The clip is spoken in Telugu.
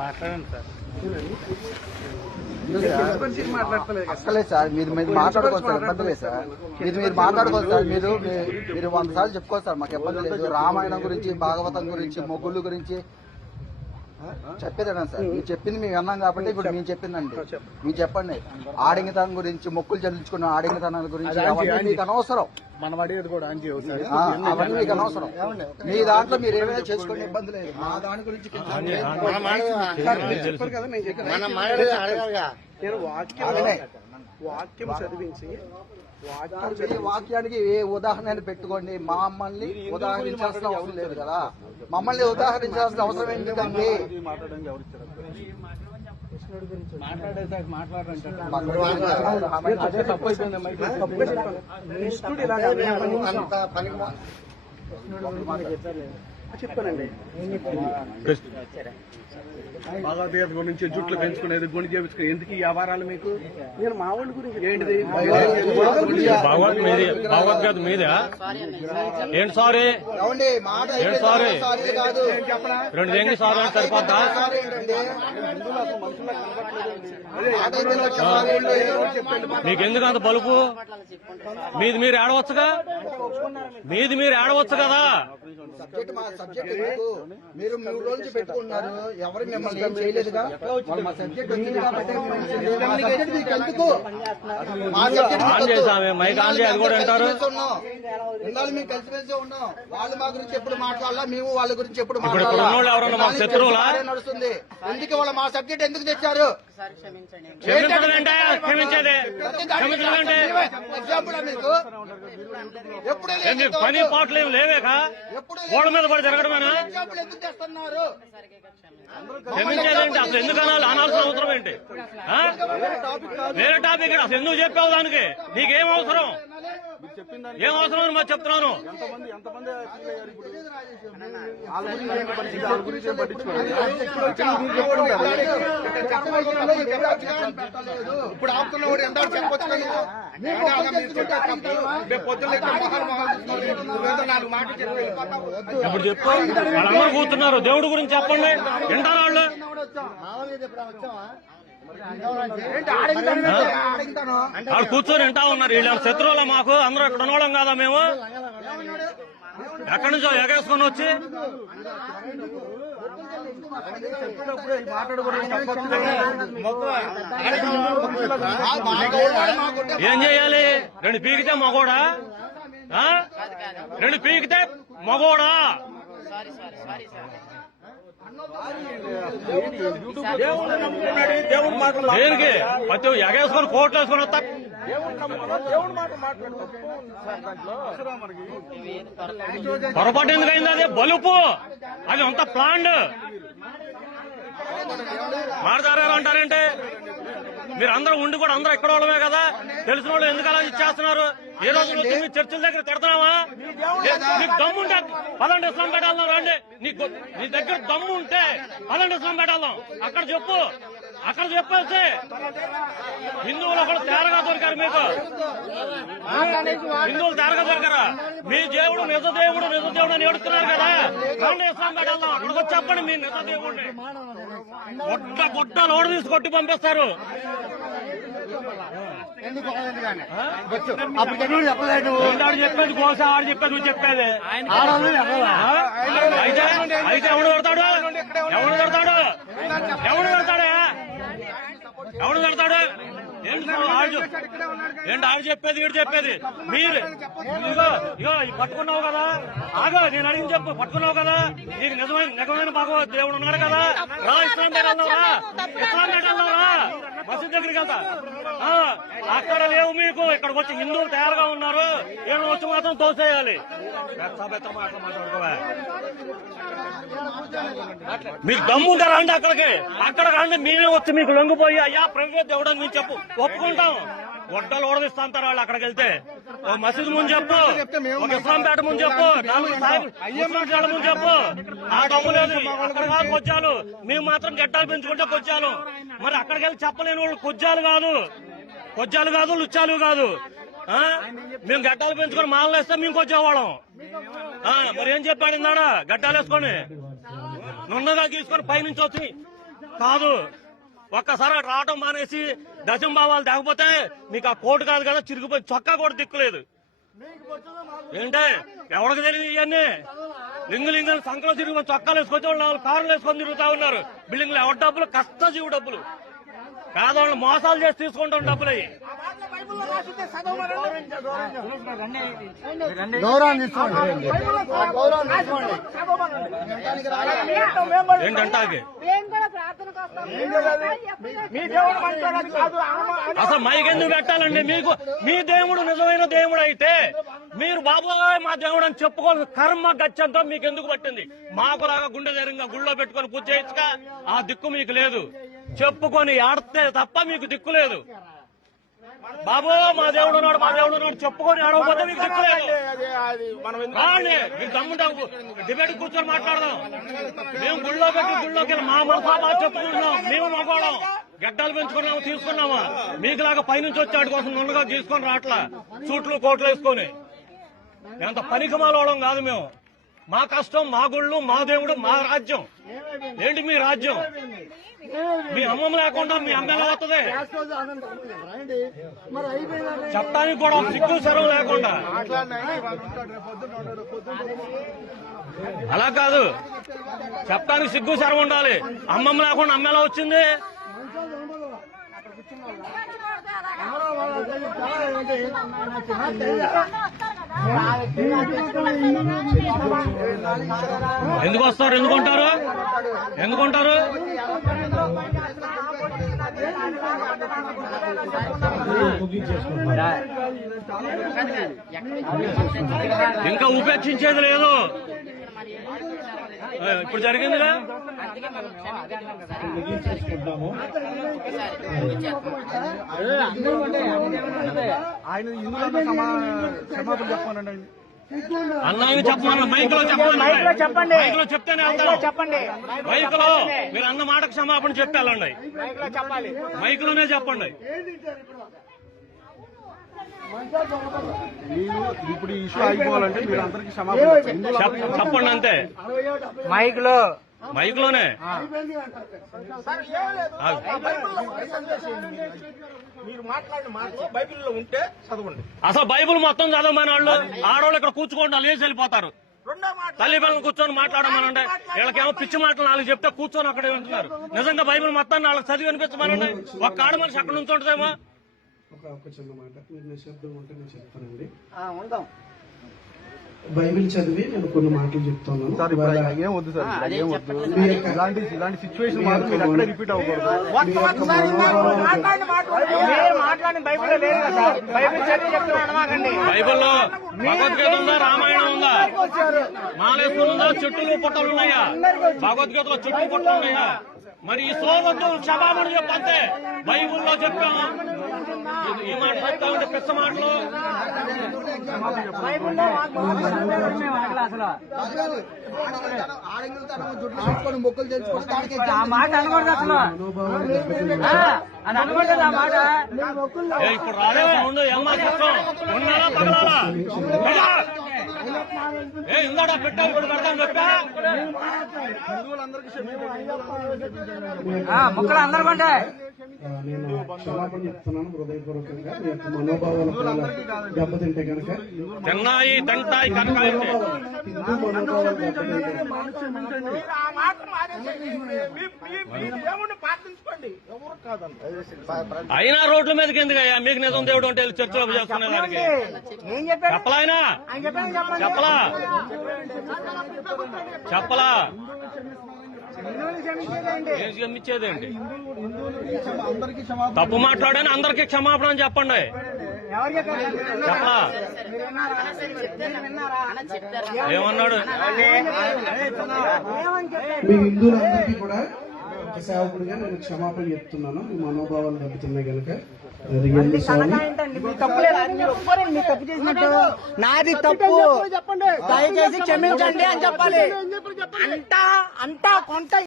మాట్లాడండి సార్. అక్కలేదు సార్, మీరు మాట్లాడుకోవచ్చు సార్, ఇబ్బంది లేదు సార్. మీరు మాట్లాడుకోవచ్చు సార్, మీరు 100 సార్లు చెప్పుకోవచ్చు సార్, మాకు ఇబ్బంది లేదు. రామాయణం గురించి, భాగవతం గురించి, మొగ్గుళ్ళు గురించి చెప్పేదేనా సార్? మీరు చెప్పింది మేము విన్నాం కాబట్టి ఇప్పుడు మేము చెప్పిందండి. మీరు చెప్పండి, ఆడింగతనం గురించి, మొక్కులు చెల్లించుకున్న ఆడింగతనాల గురించి అవన్నీ మీకు అనవసరం. అవన్నీ మీకు అనవసరం. మీ దాంట్లో మీరు ఏమైనా చేసుకోండి, ఇబ్బంది లేదు. మా దాని గురించి వాక్యం చదివించి వాక్యానికి ఏ ఉదాహరణ పెట్టుకోండి. మమ్మల్ని ఉదాహరించాల్సిన అవసరం లేదు కదా. మమ్మల్ని ఉదాహరించాల్సిన అవసరం ఎందుకండి? చెప్పానండి. భగవద్గీత గురించి జుట్లు పెంచుకునేది, గుండె చేపించుకుని ఎందుకు ఈ వ్యవహారాలు మీకు? నేను మా వాళ్ళ గురించి ఏంటిది? భగవద్గీత మీద ఏంటి సారీ? ఏంటి సారీ? రెండు ఎంగి సారీ సరిపోతా? మీకెందుకు అంత బలుపు? మీది మీరు ఏడవచ్చుగా, మీది మీరు ఏడవచ్చు కదా. సబ్జెక్ట్ మీరు 3 రోజులు పెట్టుకున్నారు, ఎవరు మిమ్మల్ని ఏం చేయలేదుగా. మా సబ్జెక్ట్ వచ్చింది కాబట్టి మైక్ ఆన్ చేయాలి కూడా అంటారు. ఉండాలి, మేము కలిసిమెలిసి ఉన్నాం. వాళ్ళు మా గురించి ఎప్పుడు మాట్లాడాలా, మేము వాళ్ళ గురించి ఎప్పుడు నడుస్తుంది. ఎందుకు వాళ్ళ మా సబ్జెక్ట్ ఎందుకు తెచ్చారు? పని పాటలు ఏమి లేవేకా, గోడ మీద పడి జరగడమేనా? క్షమించేదేంటి? అసలు ఎందుకు అనాల్సిన అవసరం ఏంటి? వేరే టాపిక్ అసలు ఎందుకు చెప్పావు? దానికి నీకేం అవసరం? ఏం అవసరం అని మరి చెప్తున్నాను. ఇప్పుడు ఆపుతున్నవాడు ఎంత చెప్పొచ్చు. ఇప్పుడు చెప్పు, వాళ్ళందరూ కూర్చున్నారు. దేవుడి గురించి చెప్పండి, వింటారా వాళ్ళు? వాళ్ళు కూర్చొని వింటా ఉన్నారు. వీళ్ళు శత్రువుల మాకు, అందరూ ఇక్కడ ఉన్నవాళ్ళం కాదా మేము? ఎక్కడి నుంచో ఎగేసుకొని వచ్చి ఏం చెయ్యాలి? 2 పీకితే మగోడా? 2 పీకితే మగోడా? దేనికి ప్రతి ఎగేసుకొని కోట్లు వేసుకొని వస్తా? పొరపాటు ఎందుకు అయింది? అదే బలుపు, అది అంత ప్లాండ్. మాట్లాడారు అంటారంటే మీరు అందరూ ఉండి కూడా అందరూ ఇక్కడ వాళ్ళమే కదా. తెలిసిన వాళ్ళు ఎందుకు అలా ఇచ్చేస్తున్నారు? ఏ రోజు మీ చర్చల దగ్గర తిడతావా? నీకు దమ్ముంటే పదండి ఇస్లాం పెట్టాలి రండి. నీ దగ్గర దమ్ము ఉంటే పదండి ఇస్లాం పెట్టాలి. అక్కడ చెప్పు, అక్కడ చెప్పేసి హిందువులు ఒకళ్ళు తేరగా దొరికారు మీకు. హిందువులు తేరగా దొరికారా? మీ దేవుడు నిజ దేవుడు అని ఏడుస్తున్నారు కదా. రండి ఇస్లాం పెట్టాలి. అక్కడికి వచ్చి చెప్పండి మీ నిజ దేవుడిని. గుడ్డ లోడు తీసుకొట్టి పంపిస్తారు. చెప్పేది కోస, ఆడు చెప్పేది నువ్వు చెప్పేది. అయితే ఎవడు పెడతాడు? ఎవడు పెడతాడు? ఎవడు పెడతాడా? ఎవడు పెడతాడు? ఏంటి ఆడు చెప్పేది, వీడు చెప్పేది? మీరు ఇగో పట్టుకున్నావు కదా. ఆగా, నేను అడిగిన చెప్పు. పట్టుకున్నావు కదా, నీకు నిజమైన భగవద్ దేవుడు ఉన్నాడు కదా. రా ఇస్లాం పేట వెళ్దావురా, ఇస్లాం పేట వెళ్దావురా, మసీద్ దగ్గరికి వెళ్తా. అక్కడ లేవు మీకు. ఇక్కడికి వచ్చి హిందువులు తయారుగా ఉన్నారు. ఏమో వచ్చి మాత్రం తోసేయాలి. మాట్లాడుకోవా? మీరు దమ్ముంటే రండి అక్కడికి. అక్కడ రండి, మేమే వచ్చి మీకు లొంగిపోయి అయ్యా ప్రభుత్వ దేవుడు అని చెప్పు, ఒప్పుకుంటాం. గొడ్డలు ఓడదిస్తాంటారు వాళ్ళు. అక్కడికి వెళ్తే ఒక మసీద్ ముందు చెప్పు, ఒక ఇస్లాంపేట ముందు చెప్పు, 4 సాహిబ్ ముందు చెప్పు. ఆ దమ్ము లేదు. అక్కడ కాదు కొజ్జాలు. మేము మాత్రం గడ్డాలు పెంచుకుంటే కొజ్జాలు. మరి అక్కడికి వెళ్ళి చెప్పలేని వాళ్ళు కొజ్జాలు కాదు, లుచ్చాలు కాదు. ఆ? మేము గడ్డాలు పెంచుకొని మాలలు వేస్తే మేము వచ్చేవాళ్ళం. మరి ఏం చెప్పాడు ఇందాడ? గడ్డాలు వేసుకొని నున్నగా గీసుకొని పైనుంచి వచ్చి కాదు. ఒక్కసారి అటు రావటం మానేసి దశం భావాలు తేకపోతే మీకు ఆ కోటు కాదు కదా, చిరిగిపోయి చొక్కా కూడా దిక్కులేదు. ఏంటే ఎవరికి తెలియదు ఇవన్నీ? లింగులు సంకలో తిరిగి చొక్కాలు వేసుకొచ్చి వాళ్ళు కార్లు వేసుకొని తిరుగుతా ఉన్నారు. బిల్డింగ్లు ఎవరి డబ్బులు? కష్టజీవి డబ్బులు కాదు, వాళ్ళు మోసాలు చేసి తీసుకుంటాం డబ్బులు అవి. ఏంటంటే అసలు మైక్ ఎందుకు పెట్టాలండి? మీకు మీ దేవుడు నిజమైన దేవుడు అయితే మీరు బాబోయ్ మా దేవుడు అని చెప్పుకోవాలి. కర్మ గచ్చంతో మీకు ఎందుకు పట్టింది? మాకులాగా గుండె ధైర్యంగా గుళ్ళో పెట్టుకొని పూజ చేయొచ్చుగా. ఆ దిక్కు మీకు లేదు. చెప్పుకొని ఆడితే తప్ప మీకు దిక్కు లేదు. బాబో మా దేవుడు ఉన్నాడు, మా దేవుడు ఉన్నాడు చెప్పుకొని ఆడకపోతే మీకు దిక్కు లేదు. మీరు దమ్ముంటే డిబేట్ కూర్చొని మాట్లాడదాం. మేము గుళ్ళో పెట్టి గుళ్ళోకి మా మనసా చెప్పుకుంటున్నాం. మేము మగవాళ్ళం గడ్డాలు పెంచుకున్నాము, తీసుకున్నామా? మీకులాగా పైనుంచి వచ్చి ఆడి కోసం నుండగా తీసుకొని రాట్లా సూట్లు కోట్లు వేసుకొని. ఎంత పనికిమాలోవడం కాదు మేము. మా కష్టం, మా గుళ్ళు, మా దేవుడు, మా రాజ్యం. ఏంటి మీ రాజ్యం? మీ అమ్మమ్మ లేకుండా మీ అమ్మ ఎలా వస్తుంది? చెప్పడానికి కూడా సిగ్గు శరం లేకుండా. అలా కాదు, చెప్పడానికి సిగ్గు శరం ఉండాలి. అమ్మమ్మ లేకుండా అమ్మ ఎలా వచ్చింది? ఎందుకు వస్తారు? ఎందుకుంటారు? ఎందుకుంటారు? ఇంకా ఉపేక్షించేది లేదు. ఇప్పుడు జరిగిందిగా. ఆయన హిందువులందరూ క్షమాపణ చెప్పానండి. అన్నయ్య చెప్పమన్న మైక్ లో చెప్పండి. మైక్ లో చెప్తేనే చెప్పండి. మైక్ లో మీరు అన్న మాట క్షమాపణ చెప్పాలండి. మైక్ లోనే చెప్పండి. ఇప్పుడు ఈ ఇష్యూ ఆగిపోవాలంటే మీరు అందరికీ క్షమాపణ చెప్పండి అంతే. మైక్ లోనే మీరు మాట్లాడిన మాటలు బైబిల్లో ఉంటే చదవండి. అసలు బైబుల్ మొత్తం చదవమని వాళ్ళు ఆడవాళ్ళు ఇక్కడ కూర్చుకోండి లేచి వెళ్ళిపోతారు. తల్లి పిల్లలు కూర్చొని మాట్లాడమనండి. వీళ్ళకేమో పిచ్చి మాటలు 4 చెప్తే కూర్చొని అక్కడే ఉంటున్నారు. నిజంగా బైబిల్ మొత్తాన్ని వాళ్ళకి చదివి అనిపించమనండి. ఒక్క ఆడ మనిషి అక్కడ నుంచి ఉంటుందేమో. ఒక చిన్న మాట, మీరు నిశ్శబ్దం ఉంటే నేను చెప్తానండి. బైబిల్ చదివి నేను కొన్ని మాటలు చెప్తాను. ఏం వద్దు సార్, ఏం వద్దు. ఇలాంటి సిచ్యువేషన్ మాత్రం మీరు అక్కడే రిపీట్ అవ్వకూడదు. బైబిల్లో భగవద్గీత ఉందా? రామాయణం ఉందా? మాలేశ్వరం ఉందా? చెట్టులు పుట్టలు ఉన్నాయా? భగవద్గీతలో చెట్లు పుట్టలు ఉన్నాయా? మరి ఈ సోదరుడు క్షమాపణ చెప్పంతే. బైబుల్లో చెప్పాము. ఈ మాట చెప్తా ఉంటే పెద్ద మాటలు. మొక్కలు తెచ్చుకొని ఇప్పుడు రాలేదు ఉండు. ఏమ్మా చెప్తాం ఉన్నారా తగలాలా? ఇందాడా పెట్టా ఇప్పుడు పెడతాం చెప్పా. మొక్కలు అందరూ కొంటే నేను క్షమాపణ చెప్తున్నాను హృదయపూర్వకంగా. మీ యొక్క మనోభావాలు దెబ్బతింటే కనుక తిన్నాయి తింటాయి కనుక హిందూ మనోభావాలు దెబ్బతింటే అయినా రోడ్ల మీదకి ఎందుకయ్యా? మీకు నిజం దేవుడు అంటే చర్చలో చేసుకునే దానికి చెప్పలా? ఆయన చెప్పలా క్షమించేదేంటి? తప్పు మాట్లాడని అందరికీ క్షమాపణ అని చెప్పండి. చెప్పలా? ఏమన్నాడు? మీ హిందువులందరికీ కూడా ఒక సేవకుడిగా నేను క్షమాపణ చెప్తున్నాను. మీ మనోభావాలు దెబ్బతిన్నాయి కనుక నాది తప్పు, దయచేసి క్షమించండి అని చెప్పాలి. అంటా కొంట